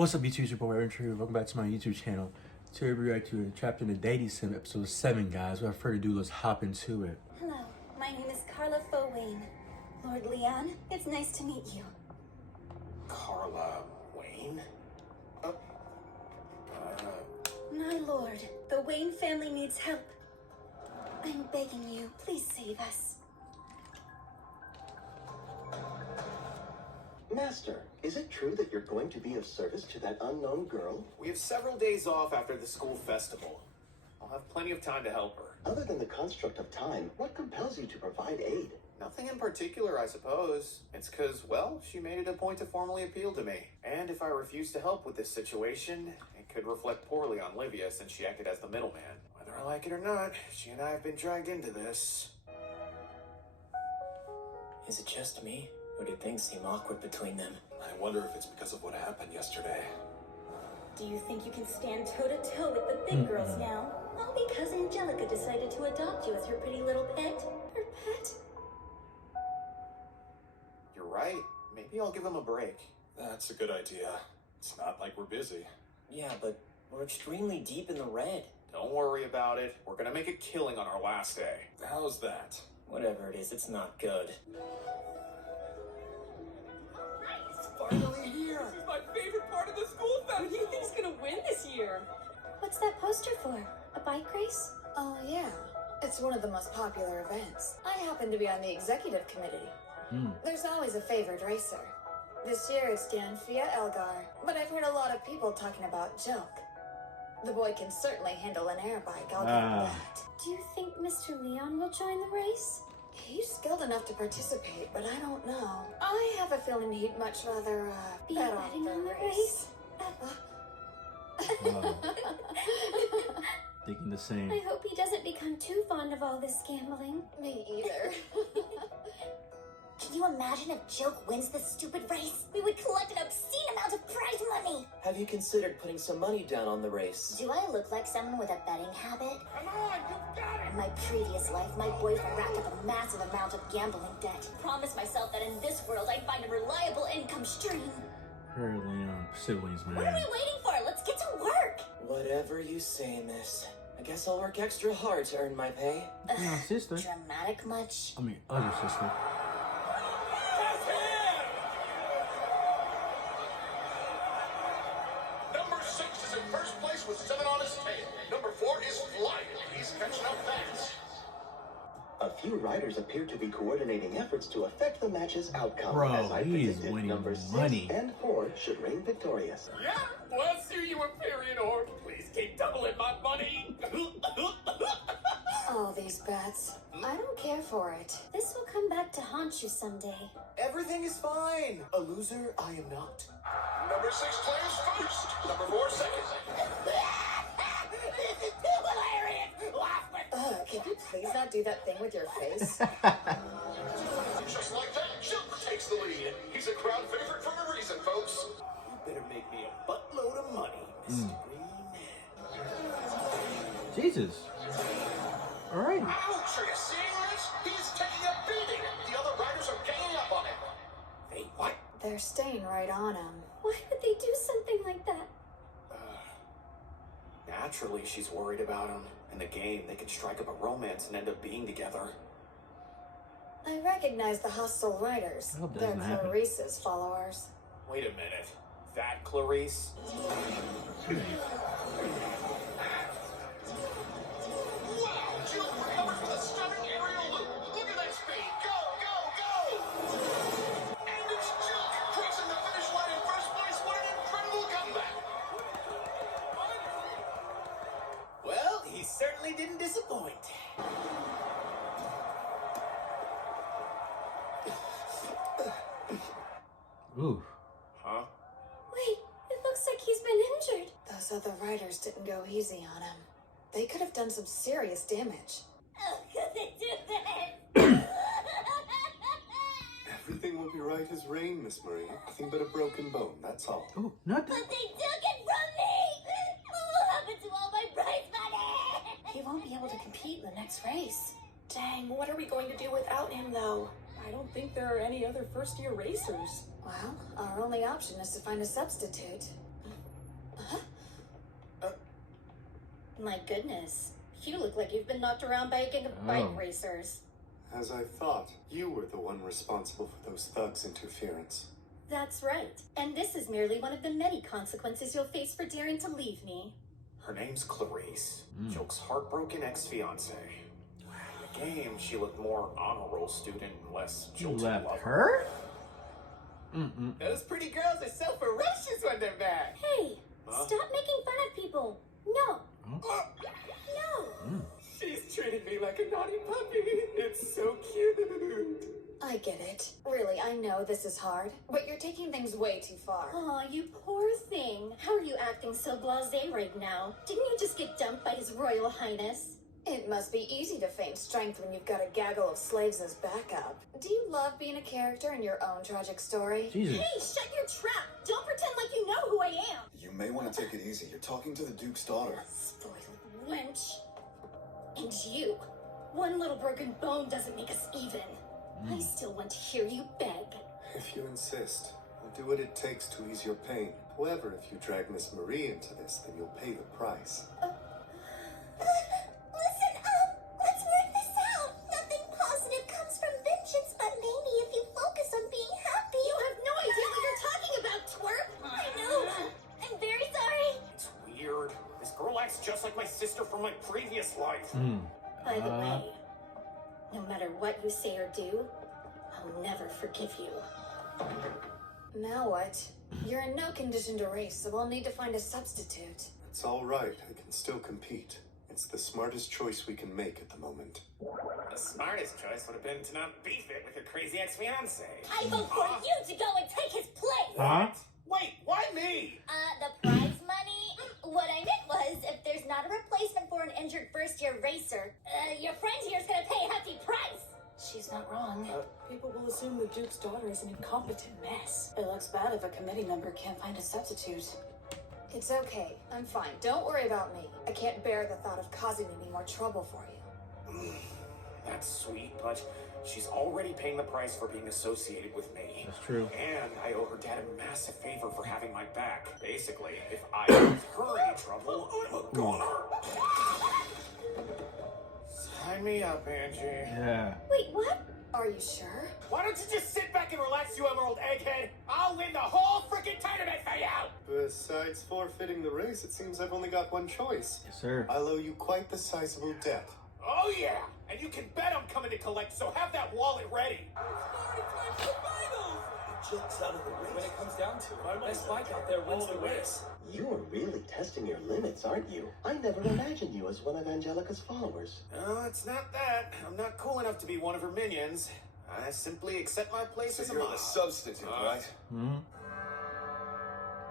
What's up, YouTube? Your boy Aaron Tree. Welcome back to my YouTube channel. Today we react to Trapped in a Dating Sim, episode 7, guys. Without further ado, let's hop into it. Hello, my name is Carla Wayne. Lord Leon, it's nice to meet you. Carla Wayne? My lord, the Wayne family needs help. I'm begging you, please save us. Master, is it true that you're going to be of service to that unknown girl? We have several days off after the school festival. I'll have plenty of time to help her. Other than the construct of time, what compels you to provide aid? Nothing in particular, I suppose. It's because, well, she made it a point to formally appeal to me. And if I refuse to help with this situation, it could reflect poorly on Livia since she acted as the middleman. Whether I like it or not, she and I have been dragged into this. Is it just me? Or do things seem awkward between them? I wonder if it's because of what happened yesterday. Do you think you can stand toe-to-toe with the big girls now? All because Angelica decided to adopt you as her pretty little pet? Her pet? You're right. Maybe I'll give him a break. That's a good idea. It's not like we're busy. Yeah, but we're extremely deep in the red. Don't worry about it. We're gonna make a killing on our last day. How's that? Whatever it is, it's not good. Finally here! This is my favorite part of the school festival! Who do you think's gonna win this year? What's that poster for? A bike race? Oh, yeah. It's one of the most popular events. I happen to be on the executive committee. There's always a favored racer. This year it's Danfia Elgar, but I've heard a lot of people talking about Joke. The boy can certainly handle an air bike, I'll give him that. Do you think Mr. Leon will join the race? He's skilled enough to participate, but I don't know. I have a feeling he'd much rather, Be bet off betting the on the race. Thinking the same. I hope he doesn't become too fond of all this gambling. Me either. Can you imagine if Joke wins this stupid race? We would collect an obscene amount of prize money! Have you considered putting some money down on the race? Do I look like someone with a betting habit? Come on, you've got it! In my previous life, my boyfriend racked up a massive amount of gambling debt. Promised myself that in this world I'd find a reliable income stream. Her Leon siblings, man. What are we waiting for? Let's get to work! Whatever you say, miss. I guess I'll work extra hard to earn my pay. Yeah, sister. Dramatic much? I mean, other sister. Number 6 is in first place with 7 on his tail. Number 4 is flying. He's catching up fast. A few riders appear to be coordinating efforts to affect the match's outcome. Bro, as I he is predicted, winning number 6 money. and 4 should reign victorious. Yeah, bless you, you Imperial Orc! Please keep doubling my money! All these bets. I don't care for it. This will come back to haunt you someday. Everything is fine. A loser, I am not. Number 6 plays first. Number 4 second. This is too hilarious! Laugh with Can you please not do that thing with your face? Just like that, Joke takes the lead. He's a crowd favorite for a reason, folks. You better make me a buttload of money, Mr. Green. Jesus. Alright. Ouch, are you seeing this? He's taking a beating. The other riders are ganging up on him. Hey, what? They're staying right on him. Why would they do something like that? Naturally, she's worried about him. In the game, they could strike up a romance and end up being together. I recognize the hostile riders. I hope that They're doesn't happen. Clarice's followers. Wait a minute. That Clarice? Wow, Joke recovers with a stunning aerial loop. Look at that speed. Go, go, go! And it's Joke crossing the finish line in first place. What an incredible comeback! Well, he certainly didn't disappoint. Ooh. Huh? Wait, it looks like he's been injured. Those other riders didn't go easy on him. They could have done some serious damage. How could they do that? Everything will be right as rain, Miss Marie. Nothing but a broken bone, that's all. Oh, nothing. But they took it from me! What will happen to all my prize money? He won't be able to compete in the next race. Dang, what are we going to do without him, though? I don't think there are any other first-year racers. Well, our only option is to find a substitute. My goodness. You look like you've been knocked around by a gang of bike racers. As I thought, you were the one responsible for those thugs' interference. That's right. And this is merely one of the many consequences you'll face for daring to leave me. Her name's Clarice, Jilk's heartbroken ex-fiance. In the game, she looked more honor roll student and less You jilted left lover. her? Those pretty girls are so ferocious when they're mad. Hey, Huh? stop making fun of people. No. No. She's treating me like a naughty puppy. It's so cute. I get it. Really, I know this is hard, but you're taking things way too far. Aw, you poor thing. How are you acting so blasé right now? Didn't you just get dumped by His Royal Highness? It must be easy to feign strength when you've got a gaggle of slaves as backup. Do you love being a character in your own tragic story? Jesus. Hey, shut your trap! Don't pretend like you know who I am! You may want to take it easy. You're talking to the Duke's daughter. Spoiled wench. And you. One little broken bone doesn't make us even. I still want to hear you beg. If you insist, I'll do what it takes to ease your pain. However, if you drag Miss Marie into this, then you'll pay the price. Listen, let's work this out. Nothing positive comes from vengeance, but maybe if you focus on being happy. You have no idea what you're talking about, twerp. I know. I'm very sorry. It's weird. This girl acts just like my sister from my previous life. By the way, no matter what you say or do, I'll never forgive you. Now what? You're in no condition to race, so we'll need to find a substitute. It's all right. I can still compete. It's the smartest choice we can make at the moment. The smartest choice would have been to not beef it with your crazy ex-fiance. I vote for you to go and take his place. Huh? Wait, why me? The prize money? What I meant was, if there's not a replacement for an injured first-year racer, your friend here's gonna pay a hefty price. She's not wrong. People will assume the Duke's daughter is an incompetent mess. It looks bad if a committee member can't find a substitute. It's okay. I'm fine. Don't worry about me. I can't bear the thought of causing any more trouble for you. That's sweet, but she's already paying the price for being associated with me. That's true. And I owe her dad a massive favor for having my back. Basically, if I get her in trouble, I'm a goner. Sign me up, Angie. Yeah. Wait, what? Are you sure? Why don't you just sit back and relax, you emerald egghead? I'll win the whole freaking tournament for you! Besides forfeiting the race, it seems I've only got one choice. Yes, sir. I'll owe you quite the sizable debt. Oh yeah, and you can bet I'm coming to collect, so have that wallet ready. Jilk's out of the race. When it comes down to it, our best bike out there wins the race. You are really testing your limits, aren't you? I never imagined you as one of Angelica's followers. No, it's not that. I'm not cool enough to be one of her minions. I simply accept my place So as a you're mob. the substitute, right?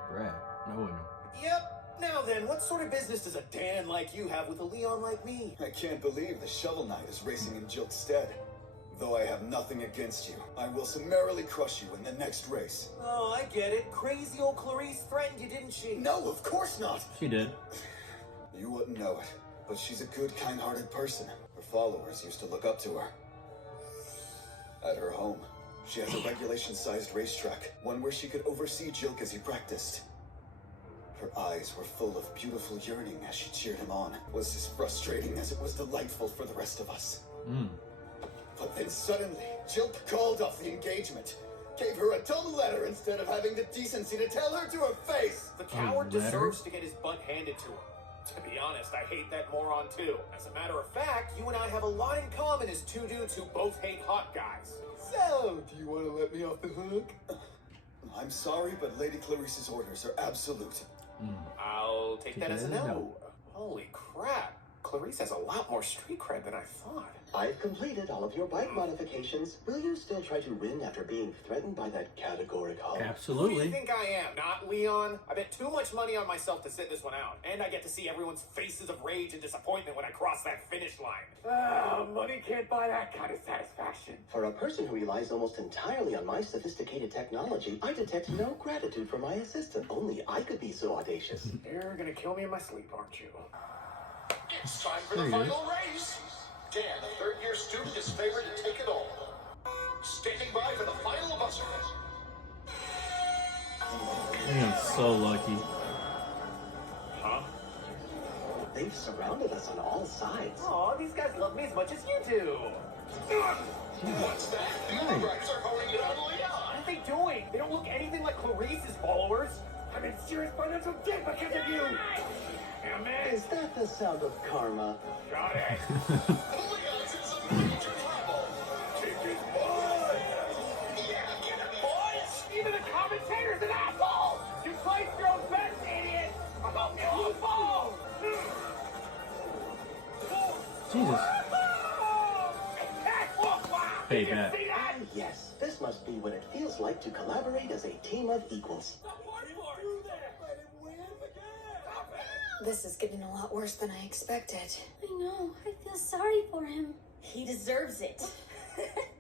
Brad, no one. Yep. Now then, what sort of business does a Dan like you have with a Leon like me? I can't believe the Shovel Knight is racing in Jilk's stead. Though I have nothing against you, I will summarily crush you in the next race. Oh, I get it. Crazy old Clarice threatened you, didn't she? No, of course not! She did. You wouldn't know it, but she's a good, kind-hearted person. Her followers used to look up to her. At her home, she has a regulation-sized racetrack, one where she could oversee Jilk as he practiced. Her eyes were full of beautiful yearning as she cheered him on. It was as frustrating as it was delightful for the rest of us. But then suddenly, Jilk called off the engagement. Gave her a dumb letter instead of having the decency to tell her to her face. The coward letter? deserves to get his butt handed to him. To be honest, I hate that moron too. As a matter of fact, you and I have a lot in common as two dudes who both hate hot guys. So, do you want to let me off the hook? I'm sorry, but Lady Clarice's orders are absolute. I'll take that as a No. no. Holy crap. Clarice has a lot more street cred than I thought. I've completed all of your bike modifications. Will you still try to win after being threatened by that categoric halt? Who do you Absolutely. think I am? Not Leon? I bet too much money on myself to sit this one out. And I get to see everyone's faces of rage and disappointment when I cross that finish line. Money can't buy that kind of satisfaction. For a person who relies almost entirely on my sophisticated technology, I detect no gratitude for my assistant. Only I could be so audacious. You're gonna kill me in my sleep, aren't you? It's time for the final race. Dan, a third-year student, is favored to take it all. Standing by for the final buzzer. I am so lucky. They've surrounded us on all sides. Aw, these guys love me as much as you do. What's that? The Overriders are pouring it on Leon. What are they doing? They don't look anything like Clarice's followers. I'm in serious financial debt because of you. Damn it. Is that the sound of karma? Got it. Leon's in some major trouble. Kick his butt. Yeah, get him, boys. Even the commentator's an asshole. You placed your own bets, idiot. I hope you all fall. Jesus. Hey, Matt. See that? Yes, this must be what it feels like to collaborate as a team of equals. This is getting a lot worse than I expected. I know. I feel sorry for him. He deserves it.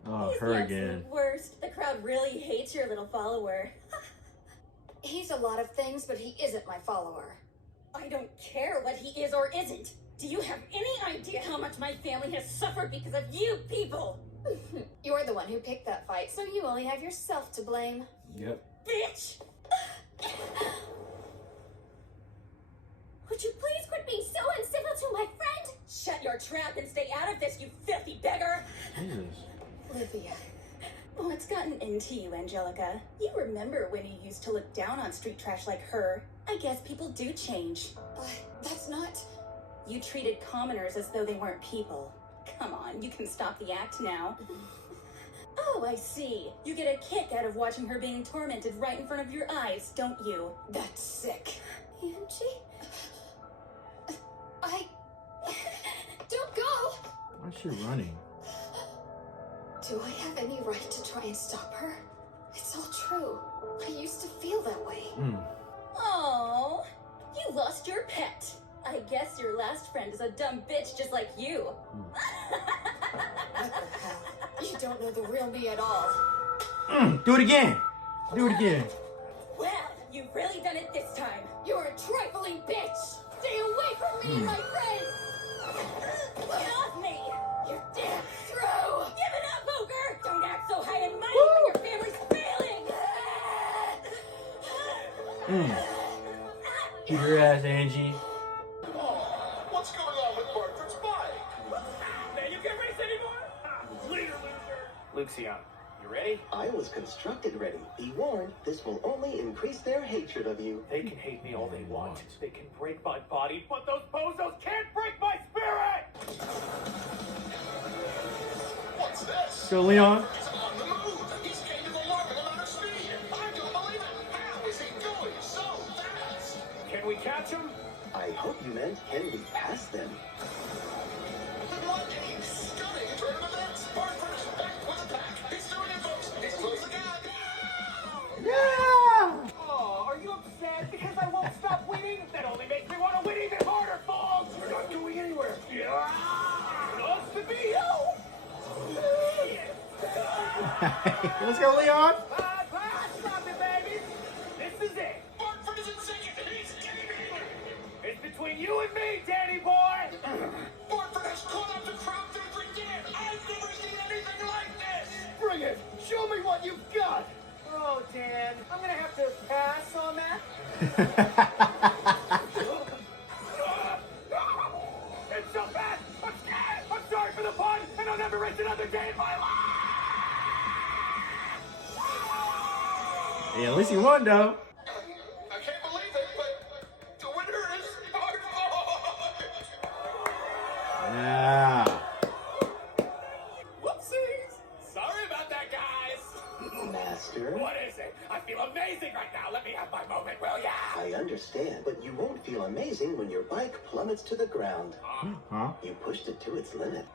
Oh, He's her the again. absolute worst. The crowd really hates your little follower. He's a lot of things, but he isn't my follower. I don't care what he is or isn't. Do you have any idea how much my family has suffered because of you people? You're the one who picked that fight, so you only have yourself to blame. Yep. Bitch! Would you please quit being so uncivil to my friend? Shut your trap and stay out of this, you filthy beggar! Jesus. Livia. What's gotten into you, Angelica? You remember when you used to look down on street trash like her. I guess people do change. That's not... You treated commoners as though they weren't people. Come on, you can stop the act now. Oh, I see. You get a kick out of watching her being tormented right in front of your eyes, don't you? That's sick. Angie? Don't go! Why is she running? Do I have any right to try and stop her? It's all true. I used to feel that way. Oh, you lost your pet. I guess your last friend is a dumb bitch just like you. What the hell? You don't know the real me at all. Do it again. Do it again. Well, you've really done it this time. You're a trifling bitch! Stay away from me and my friends! Get off me! You're damn through! Give it up, Ogre! Don't act so high and mighty when your family's failing! Keep your ass, Angie. Oh, what's going on with Bartford's bike? Now you can't race anymore? Leader loser. Lucian, you ready? I was constructed ready. Be warned, this will only increase their hatred of you. They can hate me all they want. They can break my body, but those bozos can't break my spirit! What's this? Go, Leon. He's on the move. He's gained an alarming amount of speed. I don't believe it. How is he going so fast? Can we catch him? I hope you meant, can we pass them? What a stunning turn of events. Bartford is back with the pack. He's doing it, folks. He's close the gap. Yeah. Oh, are you upset because I won't stop winning? That only makes me want to win even harder, folks! We're not going anywhere. Yeah! Us to be you! Let's go, Leon. Stop it, baby! This is it! Bartford is in second. He's gaining. It's between you and me, Danny boy! Bartford has caught up to crowd favorite Dan. I've never seen anything like this. Bring it! Show me what you've got! Oh, Dan, I'm gonna have to pass on that. It's so fast! I'm scared! I'm sorry for the pun, and I'll never race another day in my life! Yeah, at least you won, though. I can't believe it, but the winner is Bartford. Yeah. Whoopsies! Sorry about that, guys! Master, What is it? I feel amazing right now. Let me have my moment, will ya? I understand, but you won't feel amazing when your bike plummets to the ground. Huh? You pushed it to its limit.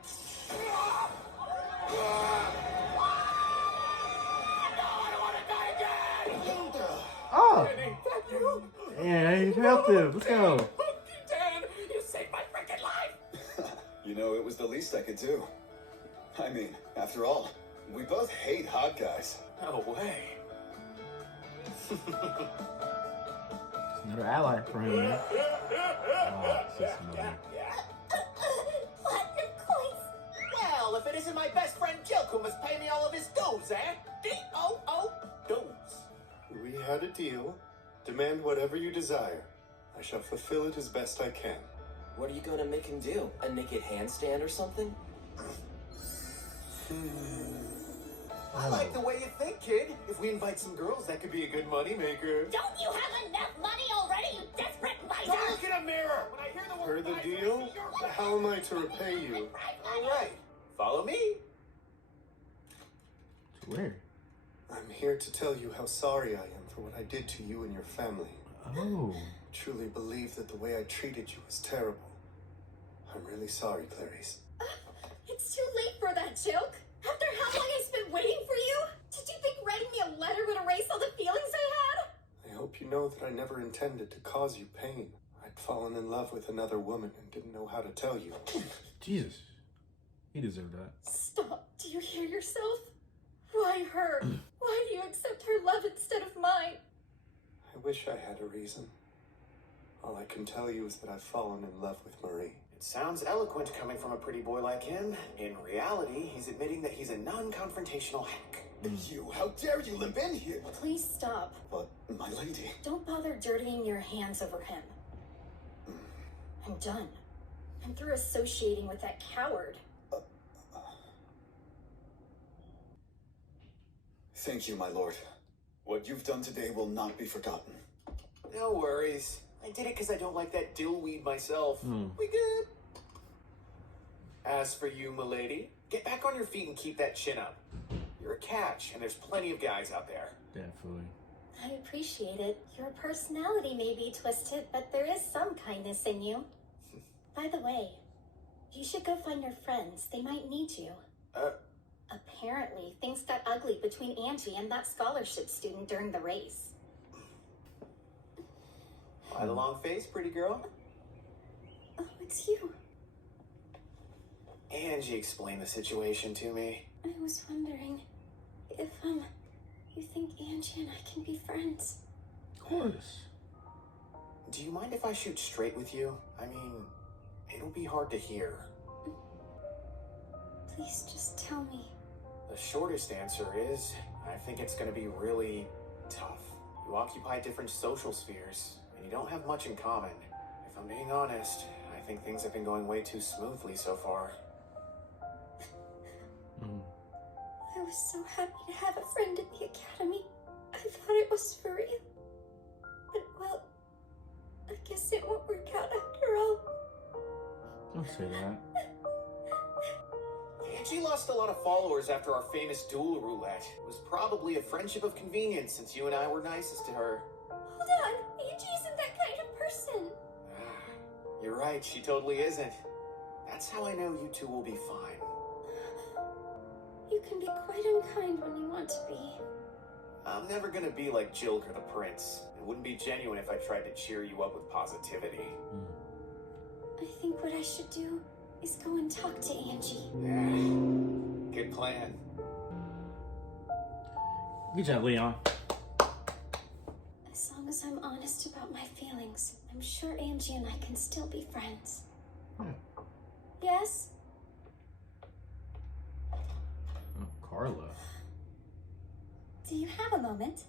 Oh. Danny, that you? Yeah, you helped him. Let's go. Dan, you saved my freaking life! You know, it was the least I could do. I mean, after all, we both hate hot guys. No way. Another ally for him, man. Oh, it's just another. Platinum coins! Well, if it isn't my best friend Jill who must pay me all of his dues, eh? D-O-O, dues. We had a deal. Demand whatever you desire. I shall fulfill it as best I can. What are you gonna make him do? A naked handstand or something? I like the way you think, kid. If we invite some girls, that could be a good moneymaker. Don't you have enough money already, you desperate miser? Don't look in a mirror! When I hear the word Heard the miser, I deal? see your- How am I to repay you? All right, follow me. To where? I'm here to tell you how sorry I am for what I did to you and your family. Oh. I truly believe that the way I treated you was terrible. I'm really sorry, Clarice. It's too late for that joke. After how long I spent waiting for you? Did you think writing me a letter would erase all the feelings I had? I hope you know that I never intended to cause you pain. I'd fallen in love with another woman and didn't know how to tell you. Jesus. He deserved that. Stop. Do you hear yourself? Why her? Why do you accept her love instead of mine? I wish I had a reason. All I can tell you is that I've fallen in love with Marie. It sounds eloquent coming from a pretty boy like him. In reality, he's admitting that he's a non-confrontational hack. You, how dare you limp in here? Please stop. But, my lady. Don't bother dirtying your hands over him. I'm done. I'm through associating with that coward. Thank you, my lord. What you've done today will not be forgotten. No worries. I did it because I don't like that dillweed myself. Hmm. We good. As for you, milady, get back on your feet and keep that chin up. You're a catch, and there's plenty of guys out there. Definitely. I appreciate it. Your personality may be twisted, but there is some kindness in you. By the way, you should go find your friends. They might need you. Apparently, things got ugly between Angie and that scholarship student during the race. Why the long face, pretty girl? Oh, it's you. Angie explained the situation to me. I was wondering if, you think Angie and I can be friends? Of course. Do you mind if I shoot straight with you? I mean, it'll be hard to hear. Please just tell me. The shortest answer is, I think it's going to be really tough. You occupy different social spheres, and you don't have much in common. If I'm being honest, I think things have been going way too smoothly so far. I was so happy to have a friend at the academy. I thought it was for real. But, well, I guess it won't work out after all. Don't say that. Angie lost a lot of followers after our famous duel roulette. It was probably a friendship of convenience since you and I were nicest to her. Hold on, Angie isn't that kind of person. You're right, she totally isn't. That's how I know you two will be fine. You can be quite unkind when you want to be. I'm never gonna be like Jilker the Prince. It wouldn't be genuine if I tried to cheer you up with positivity. I think what I should do is go and talk to Angie. Good plan. Good job, Leon. As long as I'm honest about my feelings, I'm sure Angie and I can still be friends. Yes? Oh, Carla. Do you have a moment?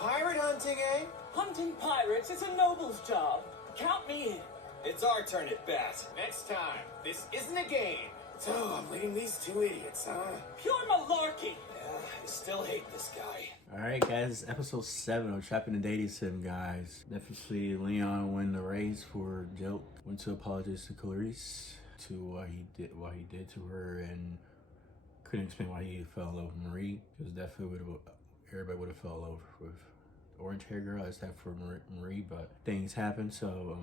Pirate hunting, eh? Hunting pirates is a noble's job. Count me in. It's our turn at bat. Next time. This isn't a game. So I'm leading these two idiots, huh? Pure malarkey. Yeah, I still hate this guy. Alright guys, episode 7 of Trapping the Dating Sim, guys. Definitely Leon won the race for Joke. Went to apologize to Clarice to what he did to her, and couldn't explain why he fell in love with Marie. Because definitely everybody would have fell in love with orange hair girl except for Marie, but things happen. So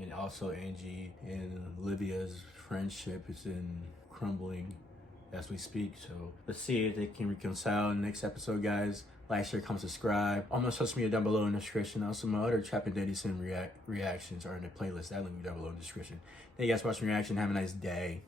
and also Angie and Olivia's friendship is in crumbling as we speak. So let's see if they can reconcile in the next episode, guys. Like, share, comment, subscribe. All my social media down below in the description. Also, my other Trap and Dating Sim reactions are in the playlist. That link down below in the description. Thank you guys for watching reaction. Have a nice day.